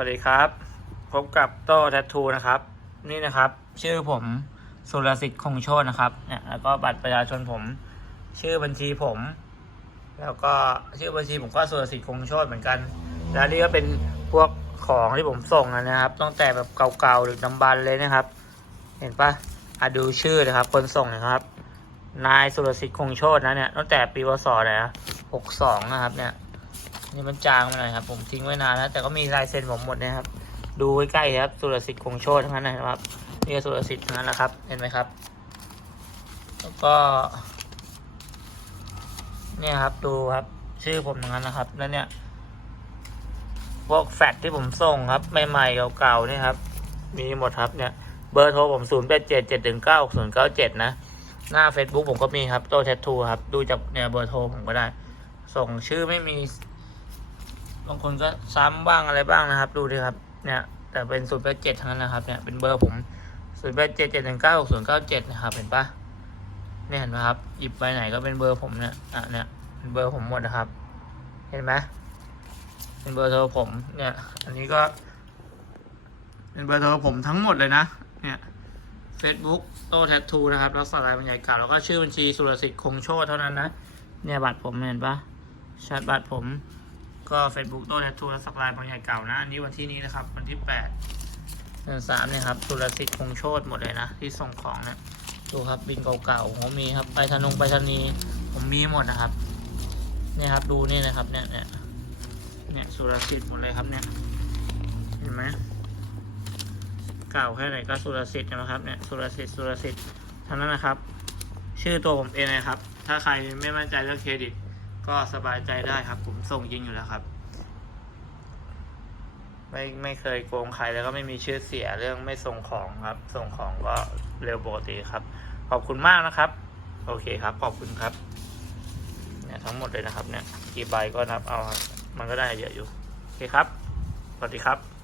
วัสดีครับ พบกับโต้แทททูนะครับ นี่นะครับ ชื่อผมสุรสิทธิ์คงโชตนะครับเนี่ยแล้วก็บัตรประชาชนผม ชื่อบัญชีผม แล้วก็ชื่อบัญชีผมก็สุรสิทธิ์คงโชตเหมือนกัน แล้วนี่ก็เป็นพวกของที่ผมส่งนะครับตั้งแต่แบบเก่าๆหรือดำบันเลยนะครับ เห็นปะอะดูชื่อนะครับ คนส่งนะครับ นายสุรสิทธิ์คงโชตนะเนี่ยตั้งแต่ปีวศไหนะหกสองนะครับเนี่ย นี่มันจางไปหน่อยครับ ผมทิ้งไว้นานแล้วแต่ก็มีลายเซ็นผมหมดนะครับ ดูใกล้ๆครับ สุรสิทธิ์คงโชตทั้งนั้นนะครับนี่สุรสิทธิ์ทั้งนั้นนะครับ เห็นไหมครับ แล้วก็ เนี่ยครับดูครับ ชื่อผมทั้งนั้นนะครับ แล้วเนี่ยพวกแฟกที่ผมส่งครับใหม่ๆเก่าๆเนี่ยครับ มีหมดครับเนี่ย เบอร์โทรผมศูนย์แปดเจ็ดเจ็ดถึงเก้าศูนย์เก้าเจ็ดนะ หน้า Facebook ผมก็มีครับโตแททูครับ ดูจากเนี่ยเบอร์โทรผมก็ได้ ส่งชื่อไม่มี บางคนก็ซ้ำบ้างอะไรบ้างนะครับ ดูดิครับ เนี่ย แต่เป็นศูนย์แปดเจ็ดทั้งนั้นนะครับ เนี่ย เป็นเบอร์ผมศูนย์แปดเจ็ดเจ็ดหนึ่งเก้าศูนย์เก้าเจ็ดนะครับ เห็นปะเนี่ยเห็นไหมครับ หยิบไปไหนก็เป็นเบอร์ผมเนี่ย อะ เนี่ยเป็นเบอร์ผมหมดนะครับ เห็นไหมเป็นเบอร์โทรผม เนี่ย อันนี้ก็ เป็นเบอร์โทรผมทั้งหมดเลยนะ เนี่ย Facebook โตแทททูนะครับรักษาลายบรรยายก่าแล้วก็ชื่อบัญชีสุรสิทธิ์คงโชตเท่านั้นนะ เนี่ยบัตรผมเห็นปะแชทบัตรผม ก็ Facebook โต้แทททูรักลายบรรยายเก่านะ อันนี้วันที่นี้นะครับ วันที่แปดเดือนสามเนี่ยครับสุรสิทธิ์คงโชตหมดเลยนะ ที่ส่งของเนี่ยดูครับบินเก่าๆผมมีครับไปธนงไปธนีผมมีหมดนะครับเนี่ยครับดูนี่นะครับเนี่ยเนี่ยเนี่ยสุรสิทธิ์หมดเลยครับเนี่ยเห็นไหมเก่าแค่ไหนก็สุรสิทธิ์นะครับเนี่ยสุรสิทธิ์สุรสิทธิ์ทั้งนั้นนะครับ ชื่อตัวผมเองนะครับ ถ้าใครไม่มั่นใจเรื่องเครดิต ก็สบายใจได้ครับ ผมส่งยิงอยู่แล้วครับ ไม่ไม่เคยโกงใครแล้วก็ไม่มีชื่อเสียเรื่องไม่ส่งของครับ ส่งของก็เร็วปกติครับ ขอบคุณมากนะครับ โอเคครับ ขอบคุณครับ เนี่ยทั้งหมดเลยนะครับ เนี่ยกี่ใบก็นับเอาครับมันก็ได้เยอะอยู่ โอเคครับ สวัสดีครับ